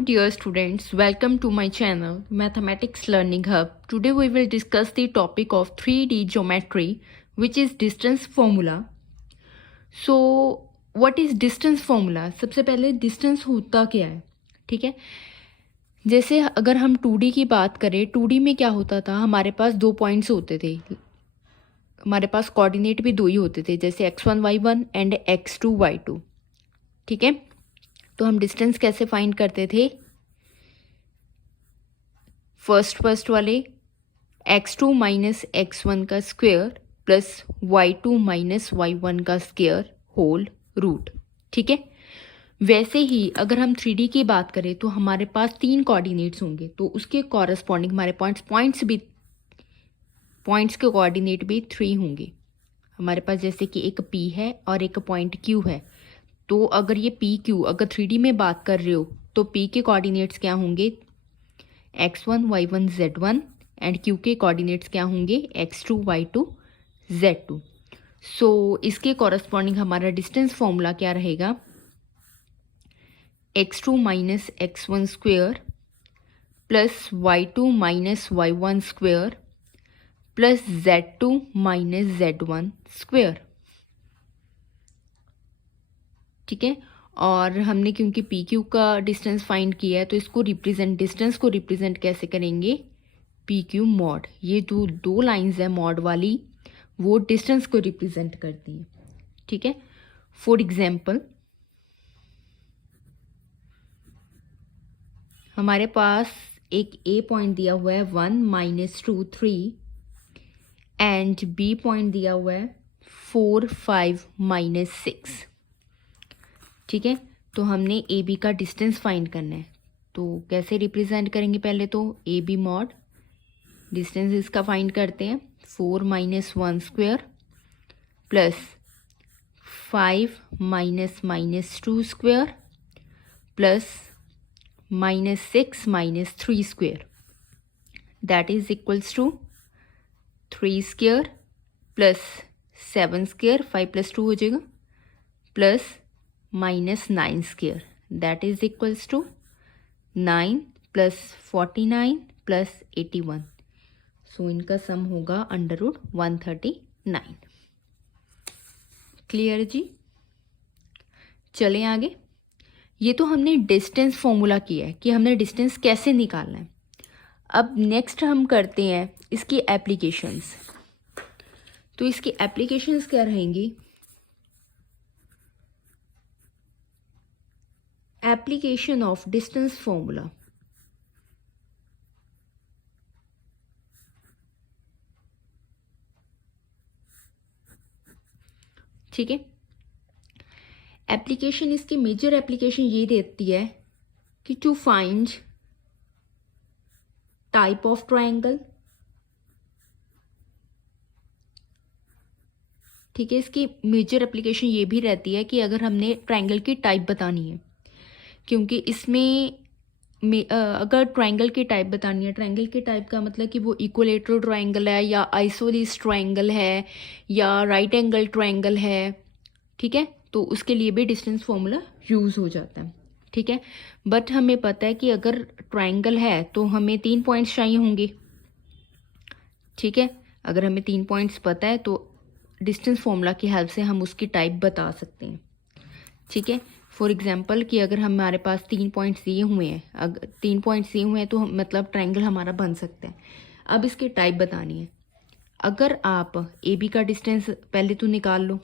Dear students, welcome to my channel Mathematics Learning Hub. Today we will discuss the topic of 3D geometry, which is distance formula. So what is distance formula? सबसे पहले distance होता क्या है, ठीक है। जैसे अगर हम 2D की बात करें, 2D में क्या होता था, हमारे पास दो पॉइंट्स होते थे, हमारे पास कोऑर्डिनेट भी दो ही होते थे, जैसे x1 y1 and x2 y2, ठीक है। तो हम डिस्टेंस कैसे फाइंड करते थे, फर्स्ट वाले x2 माइनस x1 का square plus y2 minus y1 का स्क्वेयर होल रूट, ठीक है। वैसे ही अगर हम 3D की बात करें तो हमारे पास तीन कोऑर्डिनेट्स होंगे, तो उसके कॉरस्पॉन्डिंग हमारे पॉइंट्स के कोऑर्डिनेट भी 3 होंगे हमारे पास। जैसे कि एक P है और एक पॉइंट Q है, तो अगर ये PQ अगर 3D में बात कर रहे हो तो P के कोऑर्डिनेट्स क्या होंगे, x1 y1 z1 and Q के कोऑर्डिनेट्स क्या होंगे, x2 y2 z2। सो इसके कॉरस्पॉन्डिंग हमारा डिस्टेंस फॉर्मूला क्या रहेगा, x2 minus x1 square plus y2 minus y1 square plus z2 minus z1 square, ठीक है। और हमने क्योंकि पी क्यू का डिस्टेंस फाइंड किया है तो इसको डिस्टेंस को रिप्रेजेंट कैसे करेंगे, पी क्यू मॉड। ये जो दो लाइंस है मॉड वाली वो डिस्टेंस को रिप्रेजेंट करती है, ठीक है। फॉर एग्जाम्पल हमारे पास एक ए पॉइंट दिया हुआ है 1 माइनस 2 3 एंड बी पॉइंट दिया हुआ है 4 5 माइनस 6, ठीक है। तो हमने ए बी का डिस्टेंस फाइंड करना है, तो कैसे रिप्रेजेंट करेंगे, पहले तो ए बी मॉड डिस्टेंस इसका फाइंड करते हैं, 4 minus 1 square plus 5 minus minus 2 square plus minus 6 minus 3 square, that is equals to 3 square plus 7 square, 5 plus 2 हो जाएगा, plus minus 9 square, that is equals to 9 plus 49 plus 81। So इनका सम होगा under root 139। Clear जी, चलें आगे। ये तो हमने distance formula किया है कि हमने डिस्टेंस कैसे निकालना है। अब नेक्स्ट हम करते हैं इसकी एप्लीकेशंस। तो इसकी एप्लीकेशंस क्या रहेंगी, एप्लीकेशन ऑफ डिस्टेंस फॉर्मूला, ठीक है। एप्लीकेशन इसकी मेजर एप्लीकेशन ये देती है कि to find type of triangle, ठीक है। इसकी मेजर एप्लीकेशन ये भी रहती है कि अगर हमने ट्रायंगल की टाइप बतानी है, क्योंकि इसमें अगर ट्रायंगल की टाइप बतानी है, ट्रायंगल की टाइप का मतलब कि वो इक्विलेटरल ट्रायंगल है या आइसोसेलेस ट्रायंगल है या राइट एंगल ट्रायंगल है, ठीक है। तो उसके लिए भी डिस्टेंस फॉर्मूला यूज़ हो जाता है, ठीक है। बट हमें पता है कि अगर ट्रायंगल है तो हमें 3 पॉइंट्स चाहिए होंगे, ठीक है। अगर हमें 3 पॉइंट्स पता है तो डिस्टेंस फॉर्मूला की हेल्प से हम उसकी टाइप बता सकते हैं, ठीक है। फॉर एग्जाम्पल कि अगर हमारे पास 3 पॉइंट्स दिए हुए हैं, अगर 3 पॉइंट्स दिए हुए हैं तो मतलब ट्रायंगल हमारा बन सकता है। अब इसकी टाइप बतानी है। अगर आप ए बी का डिस्टेंस पहले तो निकाल लो,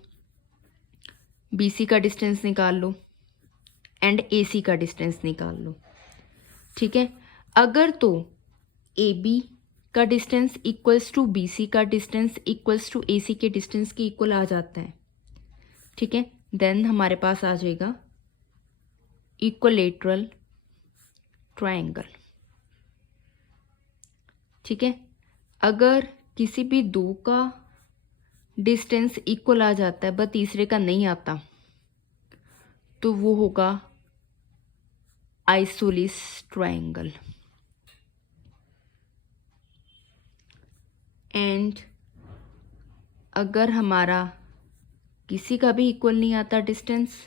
बी सी का डिस्टेंस निकाल लो एंड ए सी का डिस्टेंस निकाल लो, ठीक है। अगर तो ए बी का distance equals to B C का distance equals to A C के डिस्टेंस के इक्वल आ जाता है, ठीक है, देन हमारे पास आ जाएगा इक्विलेटरल ट्रायंगल, ठीक है। अगर किसी भी दो का डिस्टेंस इक्वल आ जाता है बट तीसरे का नहीं आता तो वो होगा आइसोसेलेस ट्रायंगल। एंड अगर हमारा किसी का भी इक्वल नहीं आता डिस्टेंस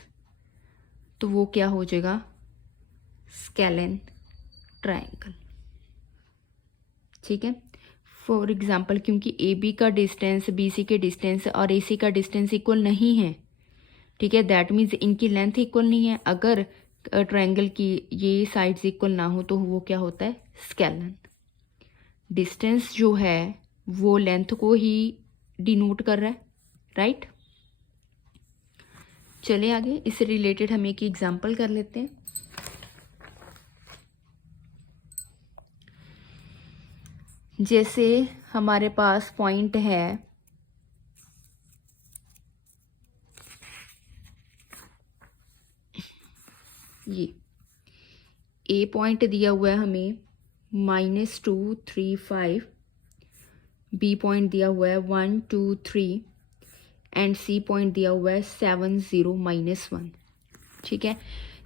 तो वो क्या हो जाएगा, स्केलन ट्रायंगल। ठीक है, फॉर एग्जांपल क्योंकि ए बी का डिस्टेंस बी सी के डिस्टेंस और ए सी का डिस्टेंस इक्वल नहीं है, ठीक है, दैट मीन्स इनकी लेंथ इक्वल नहीं है। अगर ट्रायंगल की ये साइड्स इक्वल ना हो तो वो क्या होता है, स्केलन। डिस्टेंस जो है वो लेंथ को ही डिनोट कर रहा है, राइट। चलिए आगे, इससे रिलेटेड हम एक एग्जांपल कर लेते हैं। जैसे हमारे पास पॉइंट है ये, ए पॉइंट दिया हुआ है हमें -235, बी पॉइंट दिया हुआ है 1 2 3 एंड सी पॉइंट दिया हुआ है 7 0 -1। ठीक है,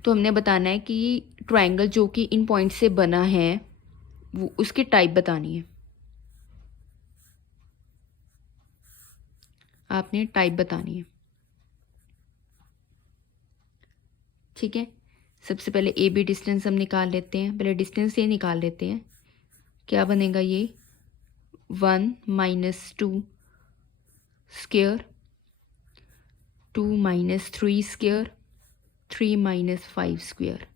तो हमने बताना है कि ट्रायंगल जो कि इन पॉइंट से बना है वो उसकी टाइप बतानी है। आपने टाइप बतानी है। ठीक है, सबसे पहले ए बी डिस्टेंस हम निकाल लेते हैं। पहले डिस्टेंस ये निकाल लेते हैं, क्या बनेगा ये 1 - 2 स्क्वायर, 2 - 3 स्क्वायर, 3 - 5 स्क्वायर।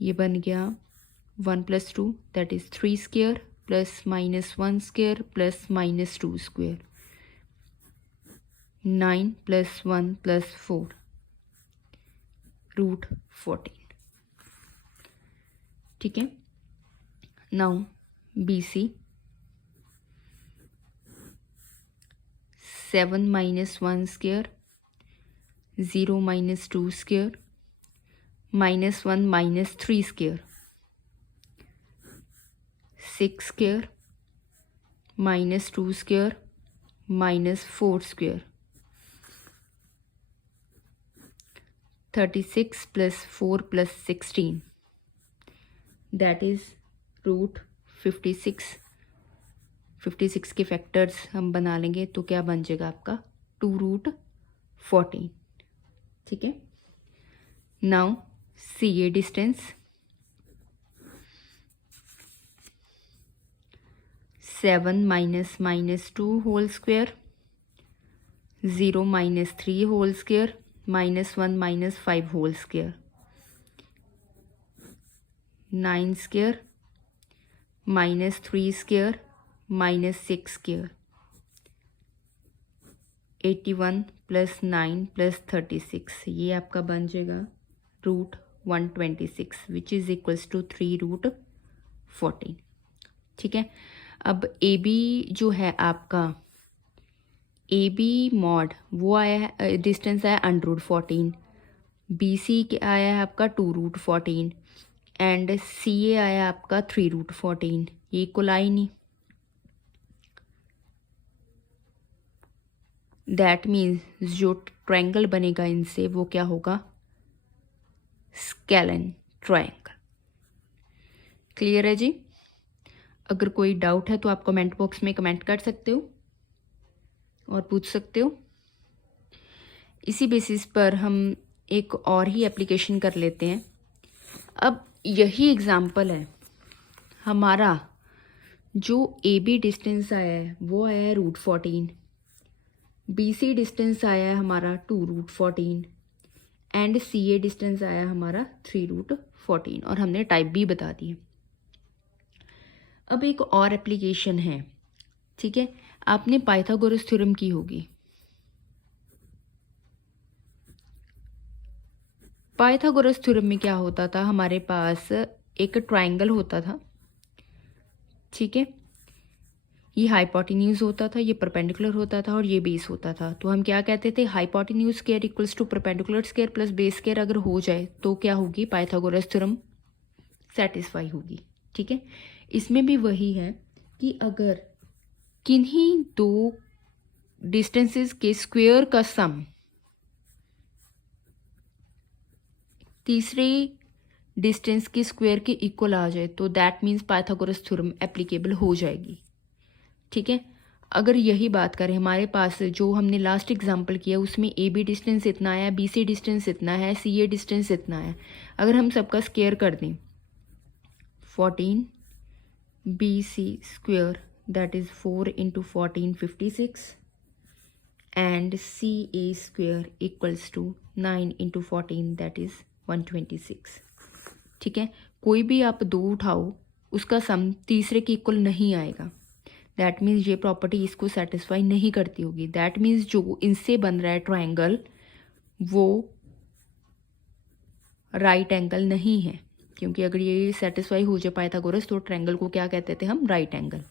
ये बन गया 1 + 2 that is 3 square plus -1 square plus -2 square, 9 + 1 + 4 √14। ठीक है, now B C 7 - 1 square, 0 - 2 square, -1 - 3 square, 6 square, -2 square, -4 square, 36 + 4 + 16 that is √56। 56 के फैक्टर्स हम बना लेंगे तो क्या बन जाएगा आपका 2√14। ठीक है, now C A distance 7 - -2 whole square, 0 - 3 whole square, -1 - 5 whole square, 9 square, -3 square, -6 square, 81 + 9 + 36। ये आपका बन जाएगा √126 विच इज़ इक्वल्स टू 3√14। ठीक है, अब ए बी जो है आपका ए बी मॉड वो आया है, डिस्टेंस आया √14, बी सी आया है आपका 2√14 एंड सी ए आया आपका 3√14। ये इक्वल आई नहीं, दैट मीन्स जो ट्रायंगल बनेगा इनसे वो क्या होगा, स्केलन ट्रायंगल। क्लियर है जी। अगर कोई डाउट है तो आप कमेंट बॉक्स में कमेंट कर सकते हो और पूछ सकते हो। इसी बेसिस पर हम एक और ही एप्लीकेशन कर लेते हैं। अब यही एग्जाम्पल है, हमारा जो ए बी डिस्टेंस आया है वो आया है √14, बी सी डिस्टेंस आया है हमारा 2√14 एंड सी ए डिस्टेंस आया हमारा 3√14 और हमने टाइप भी बता दी है। अब एक और एप्लीकेशन है, ठीक है, आपने पाइथागोरस थ्योरम की होगी। पाइथागोरस थ्योरम में क्या होता था, हमारे पास एक ट्रायंगल होता था, ठीक है, ये हाइपोटेन्यूज होता था, ये परपेंडिकुलर होता था और ये बेस होता था। तो हम क्या कहते थे, hypotenuse square equals to perpendicular square plus base square अगर हो जाए तो क्या होगी, पाइथागोरस थ्योरम सेटिस्फाई होगी। ठीक है, इसमें भी वही है कि अगर किन्हीं दो डिस्टेंसेस के स्क्वायर का सम तीसरे डिस्टेंस के स्क्वायर के इक्वल आ जाए तो that means Pythagoras theorem applicable हो जाएगी। ठीक है, अगर यही बात करें, हमारे पास जो हमने लास्ट एग्जांपल किया उसमें ए बी डिस्टेंस इतना है, बी सी डिस्टेंस इतना है, सी ए डिस्टेंस इतना है। अगर हम सबका स्क्वायर कर दें 14BC² that is 4 × 14 56 and CA² equals to 9 × 14 that is 126। ठीक है, कोई भी आप दो उठाओ उसका सम तीसरे के इक्वल नहीं आएगा। दैट मीन्स ये प्रॉपर्टी इसको सेटिस्फाई नहीं करती होगी। दैट मीन्स जो इनसे बन रहा है ट्रायंगल वो राइट एंगल नहीं है, क्योंकि अगर ये सेटिस्फाई हो जाए पाइथागोरस तो ट्रायंगल को क्या कहते थे हम, राइट एंगल।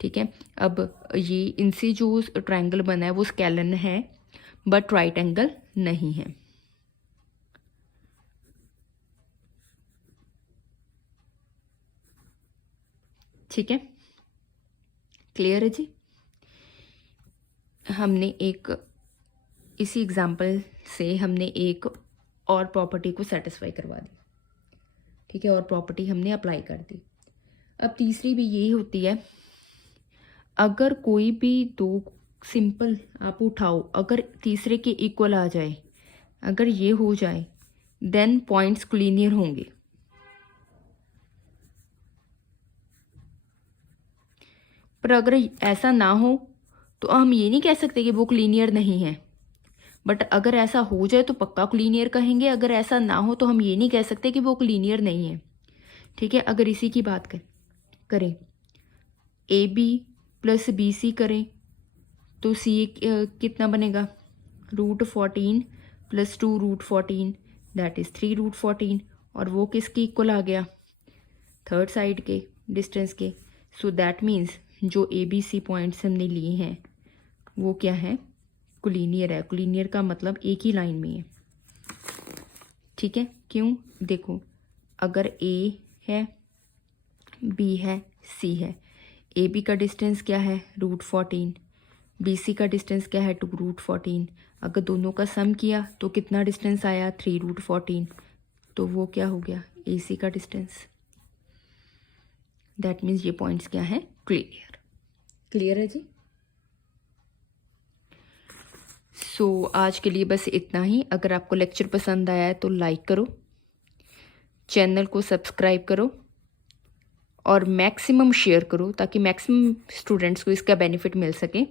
ठीक है, अब ये इनसे जो ट्रायंगल बना है वो स्केलन है बट राइट एंगल नहीं है। ठीक है, क्लियर है जी। हमने एक इसी एग्जाम्पल से हमने एक और प्रॉपर्टी को सेटिस्फाई करवा दी। ठीक है, और प्रॉपर्टी हमने अप्लाई कर दी। अब तीसरी भी यही होती है, अगर कोई भी दो सिंपल आप उठाओ, अगर तीसरे के इक्वल आ जाए, अगर ये हो जाए देन पॉइंट्स कोलिनियर होंगे। पर अगर ऐसा ना हो तो हम ये नहीं कह सकते कि वो कोलिनियर नहीं है, बट अगर ऐसा हो जाए तो पक्का कोलिनियर कहेंगे। अगर ऐसा ना हो तो हम ये नहीं कह सकते कि वो कोलिनियर नहीं है। ठीक है, अगर इसी की बात करें AB + BC करें तो C कितना बनेगा, √14 + 2√14 दैट इज़ 3√14, और वो किसकी इक्वल आ गया, थर्ड साइड के डिस्टेंस के। सो दैट मीन्स जो ABC पॉइंट्स हमने लिए हैं वो क्या है, कोलिनियर है। कोलिनियर का मतलब एक ही लाइन में है। ठीक है, क्यों, देखो अगर A है, B है, C है, AB का डिस्टेंस क्या है √14, BC का डिस्टेंस क्या है 2√14। अगर दोनों का सम किया तो कितना डिस्टेंस आया 3√14, तो वो क्या हो गया AC का डिस्टेंस। दैट मीन्स ये पॉइंट्स क्या है, क्लियर। क्लियर है जी। सो आज के लिए बस इतना ही। अगर आपको लेक्चर पसंद आया है तो लाइक करो, चैनल को सब्सक्राइब करो और मैक्सिमम शेयर करो ताकि मैक्सिमम स्टूडेंट्स को इसका बेनिफिट मिल सके।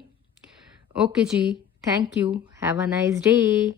ओके जी, thank you, have a nice day.